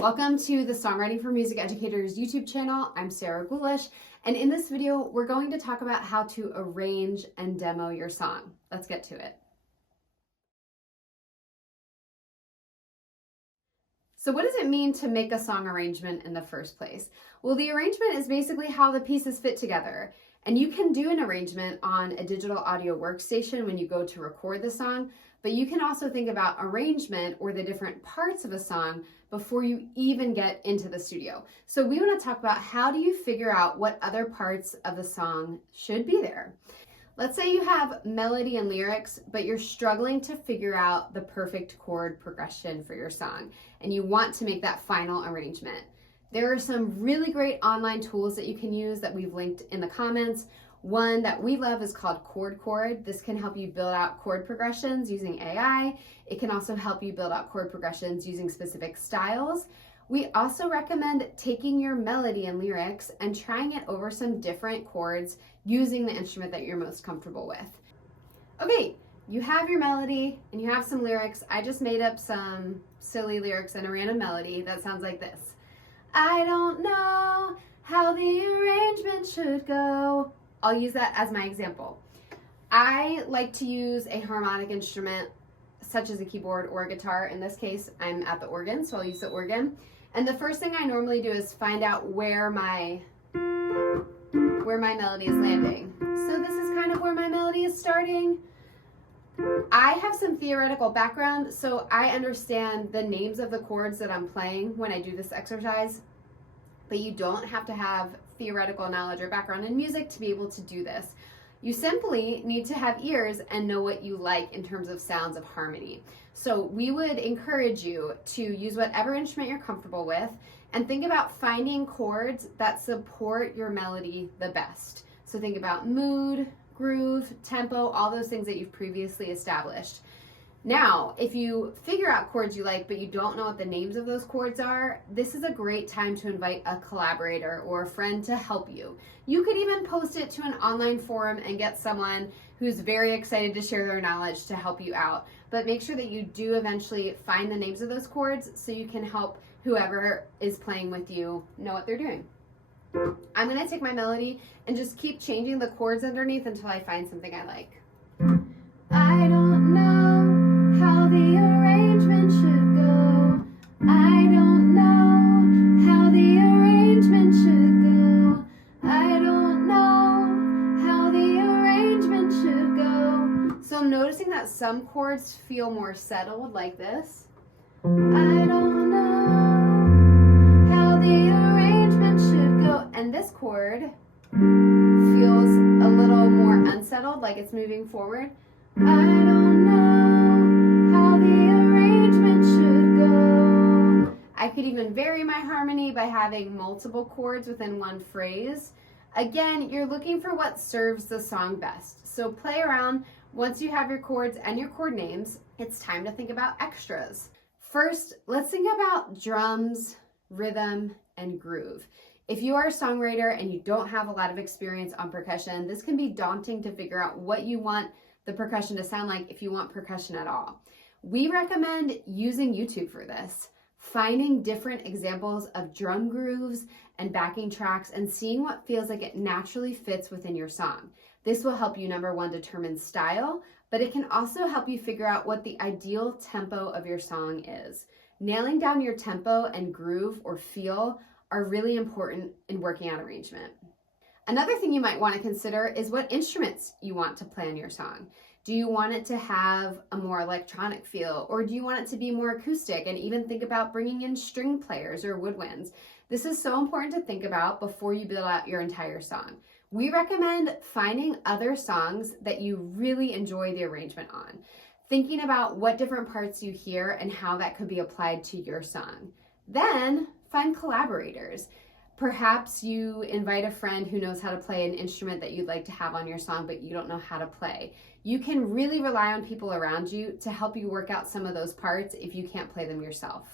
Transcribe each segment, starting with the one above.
Welcome to the Songwriting for Music Educators YouTube channel. I'm Sarah Gulish, and in this video, we're going to talk about how to arrange and demo your song. Let's get to it. So what does it mean to make a song arrangement in the first place? Well, the arrangement is basically how the pieces fit together. And you can do an arrangement on a digital audio workstation when you go to record the song, but you can also think about arrangement or the different parts of a song before you even get into the studio. So we want to talk about how do you figure out what other parts of the song should be there. Let's say you have melody and lyrics, but you're struggling to figure out the perfect chord progression for your song, and you want to make that final arrangement. There are some really great online tools that you can use that we've linked in the comments. One that we love is called chord. This can help you build out chord progressions using AI. It can also help you build out chord progressions using specific styles. We also recommend taking your melody and lyrics and trying it over some different chords using the instrument that you're most comfortable with. Okay, you have your melody and you have some lyrics. I just made up some silly lyrics and a random melody that sounds like this. I don't know how the arrangement should go. I'll use that as my example. I like to use a harmonic instrument such as a keyboard or a guitar. In this case, I'm at the organ, so I'll use the organ. And the first thing I normally do is find out where my melody is landing. So this is kind of where my melody is starting. I have some theoretical background, so I understand the names of the chords that I'm playing when I do this exercise, but you don't have to have theoretical knowledge or background in music to be able to do this. You simply need to have ears and know what you like in terms of sounds of harmony. So we would encourage you to use whatever instrument you're comfortable with and think about finding chords that support your melody the best. So think about mood, groove, tempo, all those things that you've previously established. Now, if you figure out chords you like, but you don't know what the names of those chords are, this is a great time to invite a collaborator or a friend to help you. You could even post it to an online forum and get someone who's very excited to share their knowledge to help you out. But make sure that you do eventually find the names of those chords so you can help whoever is playing with you know what they're doing. I'm going to take my melody and just keep changing the chords underneath until I find something I like. I don't know how the arrangement should go. I don't know how the arrangement should go. I don't know how the arrangement should go. So I'm noticing that some chords feel more settled like this. I don't know how the arrangement should go. And this chord feels a little more unsettled, like it's moving forward. I don't know how the arrangement should go. I could even vary my harmony by having multiple chords within one phrase. Again, you're looking for what serves the song best. So play around. Once you have your chords and your chord names, it's time to think about extras. First, let's think about drums, rhythm, and groove. If you are a songwriter and you don't have a lot of experience on percussion, this can be daunting to figure out what you want the percussion to sound like if you want percussion at all. We recommend using YouTube for this, finding different examples of drum grooves and backing tracks and seeing what feels like it naturally fits within your song. This will help you, number one, determine style, but it can also help you figure out what the ideal tempo of your song is. Nailing down your tempo and groove or feel are really important in working out arrangement. Another thing you might want to consider is what instruments you want to play on your song. Do you want it to have a more electronic feel, or do you want it to be more acoustic, and even think about bringing in string players or woodwinds? This is so important to think about before you build out your entire song. We recommend finding other songs that you really enjoy the arrangement on, thinking about what different parts you hear and how that could be applied to your song. Then find collaborators. Perhaps you invite a friend who knows how to play an instrument that you'd like to have on your song, but you don't know how to play. You can really rely on people around you to help you work out some of those parts if you can't play them yourself.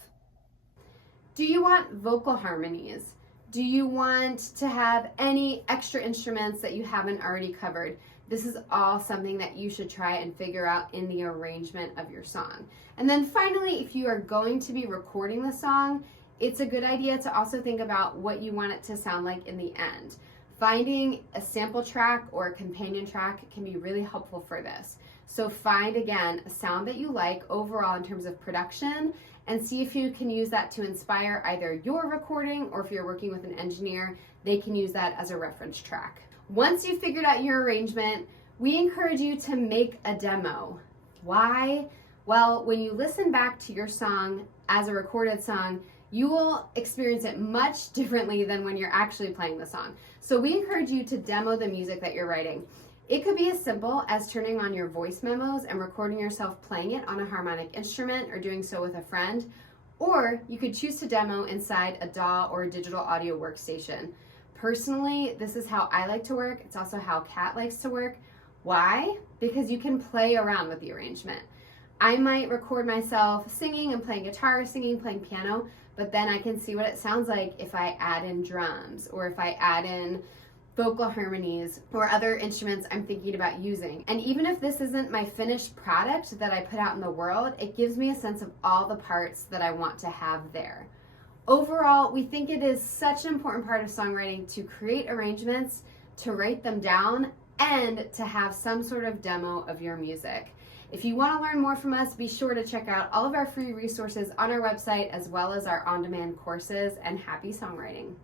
Do you want vocal harmonies? Do you want to have any extra instruments that you haven't already covered? This is all something that you should try and figure out in the arrangement of your song. And then finally, if you are going to be recording the song, it's a good idea to also think about what you want it to sound like in the end. Finding a sample track or a companion track can be really helpful for this. So find, again, a sound that you like overall in terms of production, and see if you can use that to inspire either your recording, or if you're working with an engineer, they can use that as a reference track. Once you've figured out your arrangement, we encourage you to make a demo. Why? Well, when you listen back to your song as a recorded song, you will experience it much differently than when you're actually playing the song. So we encourage you to demo the music that you're writing. It could be as simple as turning on your voice memos and recording yourself playing it on a harmonic instrument, or doing so with a friend. Or you could choose to demo inside a DAW or a digital audio workstation. Personally, this is how I like to work. It's also how Kat likes to work. Why? Because you can play around with the arrangement. I might record myself singing and playing guitar, singing, playing piano, but then I can see what it sounds like if I add in drums, or if I add in vocal harmonies or other instruments I'm thinking about using. And even if this isn't my finished product that I put out in the world, it gives me a sense of all the parts that I want to have there. Overall, we think it is such an important part of songwriting to create arrangements, to write them down, and to have some sort of demo of your music. If you want to learn more from us, be sure to check out all of our free resources on our website, as well as our on-demand courses, and happy songwriting.